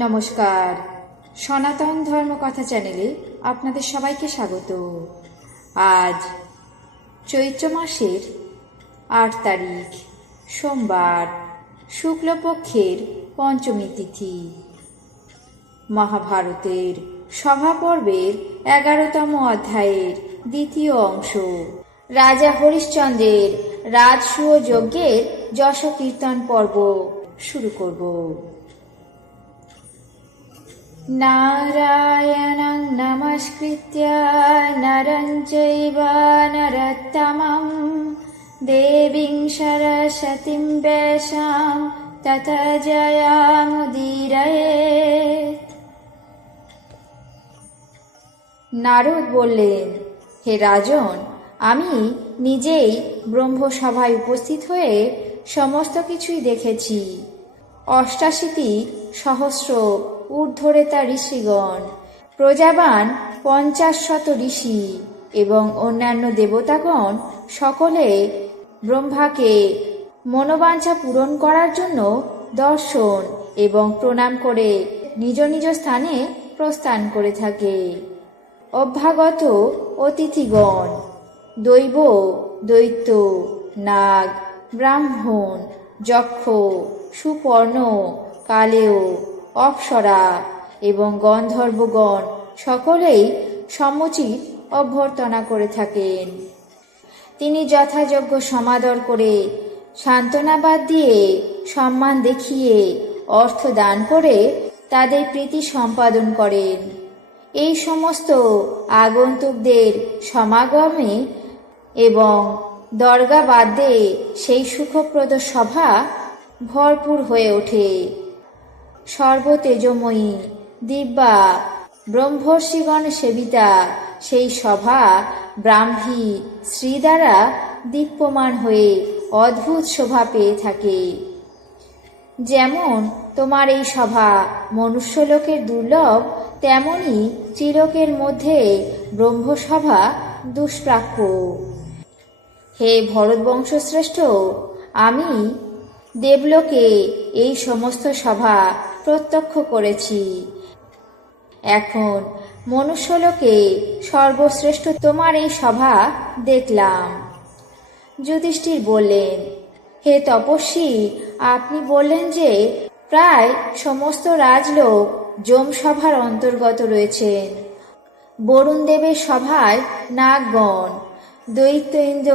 নমস্কার, সনাতন ধর্ম কথা চ্যানেলে আপনাদের সবাইকে স্বাগত। আজ চৈত্র মাসের ৮ তারিখ সোমবার, শুক্লপক্ষের পঞ্চমী তিথি। মহাভারতের সভা পর্বের ১১তম অধ্যায়ের দ্বিতীয় অংশ, রাজা হরিশ্চন্দ্রের রাজসূয় যজ্ঞের যশ কীর্তন পর্ব শুরু করব। নারায়ণং নমস্কৃত্য নরং চৈব নরোত্তমং দেবীং সরস্বতীং ব্যাসাং ততো জয়মুদীরয়েৎ। নারদ বললেন, হে রাজন, আমি নিজেই ব্রহ্মসভায় উপস্থিত হয়ে সমস্ত কিছুই দেখেছি। ৮৮টি সহস্র ঊর্ধ্বরেতা ঋষিগণ, প্রজাবান ৫০ ঋষি এবং অন্যান্য দেবতাগণ সকলে ব্রহ্মাকে মনোবাঞ্ছা পূরণ করার জন্য দর্শন এবং প্রণাম করে নিজ নিজ স্থানে প্রস্থান করে থাকে। অভ্যাগত অতিথিগণ, দৈব, দৈত্য, নাগ, ব্রাহ্মণ, যক্ষ, সুপর্ণ, কালেয়, অপ্সরা এবং গন্ধর্বগণ সকলেই সমুচিত অভ্যর্থনা করে থাকেন। তিনি যথাযোগ্য সমাদর করে, সান্ত্বনাবাদ দিয়ে, সম্মান দেখিয়ে, অর্থ দান করে তাদের প্রীতি সম্পাদন করেন। এই সমস্ত আগন্তুকদের সমাগমে এবং দর্গাবাদ্যে সেই সুখপ্রদ সভা ভরপুর হয়ে ওঠে। সর্বতেজময়ী দিব্যা ব্রহ্মর্ষিগণ সেবিতা সেই সভা ব্রাহ্মী শ্রী দ্বারা দীপ্যমান হয়ে অদ্ভুত শোভা পেয়ে থাকে। যেমন তোমার এই সভা মনুষ্যলোকের দুর্লভ, তেমনি ত্রিলোকের মধ্যে ব্রহ্মসভা দুষ্প্রাপ্য। হে ভরতবংশশ্রেষ্ঠ, আমি দেবলোকে এই সমস্ত সভা প্রত্যক্ষ করেছি। এখন মনুষ্যলোকে সর্বশ্রেষ্ঠ তোমার এই সভা দেখলাম। যুধিষ্ঠির বললেন, হে তপস্বী, আপনি বললেন যে প্রায় সমস্ত রাজলোক যমসভার অন্তর্গত রয়েছেন। বরুণ দেবের সভায় নাগগণ, দৈত্য ইন্দ্র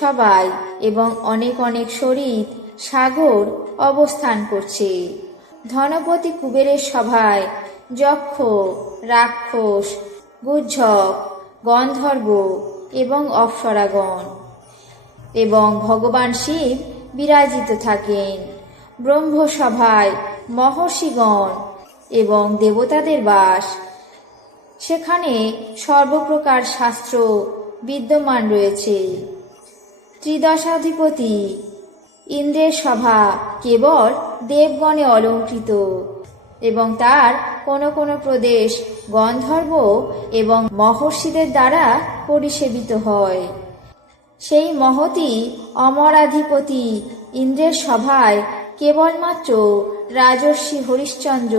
সবাই এবং অনেক অনেক শরীর সাগর অবস্থান করছে। ধনপতি কুবেরের সভায় যক্ষ, রাক্ষস, গুজ্জক, গন্ধর্ব এবং অপ্সরাগণ এবং ভগবান শিব বিরাজিত থাকেন। ব্রহ্মসভায় মহর্ষিগণ এবং দেবতাদের বাস। সেখানে সর্বপ্রকার শাস্ত্র বিদ্যমান রয়েছে। ত্রিদশাধিপতি ইন্দ্রের সভা কেবল দেবগণে অলঙ্কৃত এবং তার কোনো কোনো প্রদেশ গন্ধর্ব এবং মহর্ষিদের দ্বারা পরিসেবিত হয়। সেই মহতী অমরাধিপতি ইন্দ্রের সভায় কেবলমাত্র রাজর্ষি হরিশ্চন্দ্র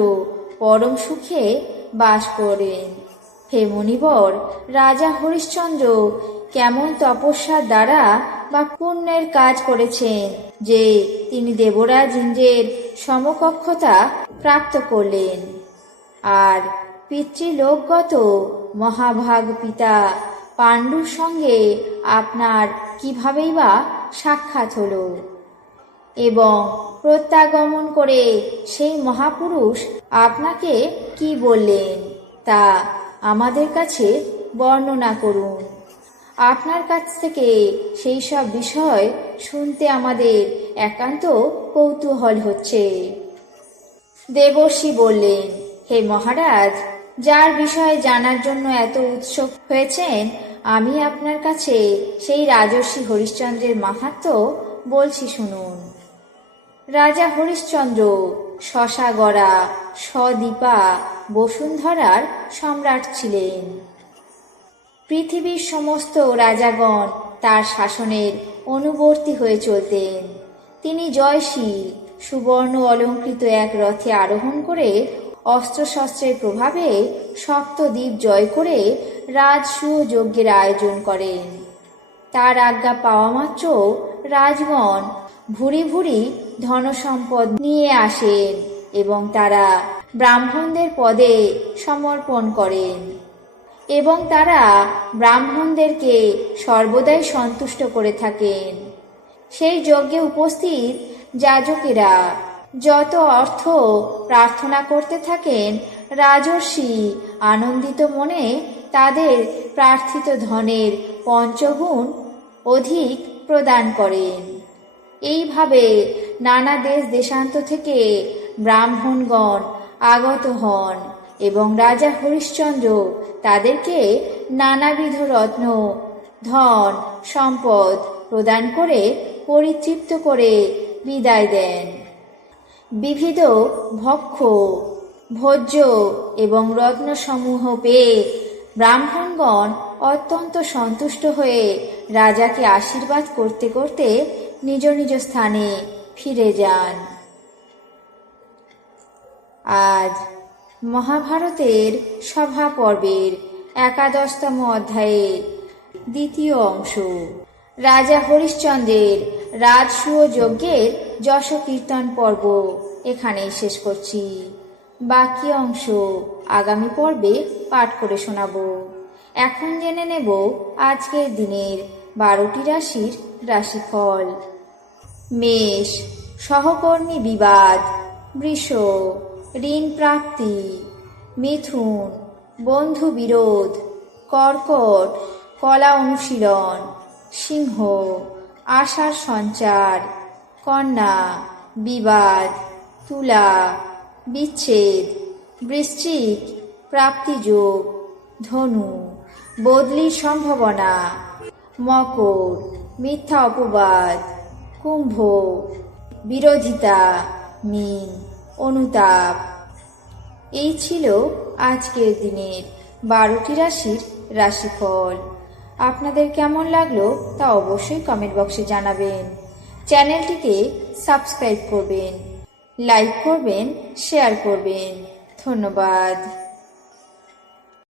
পরম সুখে বাস করেন। হে মুনিবর, রাজা হরিশ্চন্দ্র কেমন তপস্যার দ্বারা বা পুণ্যের কাজ করেছেন যে তিনি দেবরাজ ইন্দ্রের সমকক্ষতা প্রাপ্ত করলেন। আর পিতৃলোকগত মহাভাগ পিতা পাণ্ডুর সঙ্গে আপনার কিভাবেই বা সাক্ষাৎ হলো এবং প্রত্যাগমন করে সেই মহাপুরুষ আপনাকে কি বললেন তা আমাদের কাছে বর্ণনা করুন। আপনার কাছ থেকে সেই সব বিষয় শুনতে আমাদের একান্ত কৌতূহল হচ্ছে। দেবর্ষি বললেন, হে মহারাজ, যার বিষয়ে জানার জন্য এত উৎসুক হয়েছেন, আমি আপনার কাছে সেই রাজর্ষি হরিশ্চন্দ্রের মাহাত্ম্য বলছি, শুনুন। রাজা হরিশ্চন্দ্র শশাগড়া সদীপা বসুন্ধরার সম্রাট ছিলেন। পৃথিবীর সমস্ত রাজাগণ তার শাসনের অনুবর্তী হয়ে চলতেন। তিনি জয়শীল সুবর্ণ অলঙ্কৃত এক রথে আরোহণ করে অস্ত্রশস্ত্রের প্রভাবে সপ্তদ্বীপ জয় করে রাজসূয় যজ্ঞের আয়োজন করেন। তার আজ্ঞা পাওয়া মাত্র রাজগণ ভুরি ভুরি ধনসম্পদ নিয়ে আসেন এবং তারা ব্রাহ্মণদের পদে সমর্পণ করেন এবং তারা ব্রাহ্মণদেরকে সর্বদাই সন্তুষ্ট করে থাকেন। সেই যজ্ঞে উপস্থিত যাজকেরা যত অর্থ প্রার্থনা করতে থাকেন, রাজর্ষি আনন্দিত মনে তাদের প্রার্থিত ধনের পঞ্চগুণ অধিক প্রদান করেন। এইভাবে নানা দেশ দেশান্ত থেকে ব্রাহ্মণগণ আগত হন এবং রাজা হরিশ্চন্দ্র তাদেরকে নানাবিধ রত্ন, ধন, সম্পদ প্রদান করে পরিতৃপ্ত করে বিদায় দেন। বিবিধ ভক্ষ, ভোজ্য এবং রত্নসমূহ পেয়ে ব্রাহ্মণগণ অত্যন্ত সন্তুষ্ট হয়ে রাজাকে আশীর্বাদ করতে করতে নিজ নিজ স্থানে ফিরে যান। আজ মহাভারতের সভা পর্বের ১১তম অধ্যায়ে দ্বিতীয় অংশ, রাজা হরিশ্চন্দ্রের রাজসূয় যজ্ঞের যশ কীর্তন পর্ব এখানেই শেষ করছি। বাকি অংশ আগামী পর্বে পাঠ করে শোনাব। এখন জেনে নেব আজকের দিনের 12টি রাশির রাশিফল। মেষ, সহকর্মী বিবাদ। বৃষ, ঋণ প্রাপ্তি। মিথুন, বন্ধু বিরোধ। কর্কট, কলা অনুশীলন। সিংহ, আশার সঞ্চার। কন্যা, বিবাদ। তুলা, বিচ্ছেদ। বৃশ্চিক, প্রাপ্তিযোগ। ধনু, বদলির সম্ভাবনা। মকর, মিথ্যা অপবাদ। কুম্ভ, বিরোধিতা। মীন, অনুতাপ। এই ছিল আজকের দিনের 12টি রাশির রাশিফল। আপনাদের কেমন লাগলো তা অবশ্যই কমেন্ট বক্সে জানাবেন। চ্যানেলটিকে সাবস্ক্রাইব করবেন, লাইক করবেন, শেয়ার করবেন। ধন্যবাদ।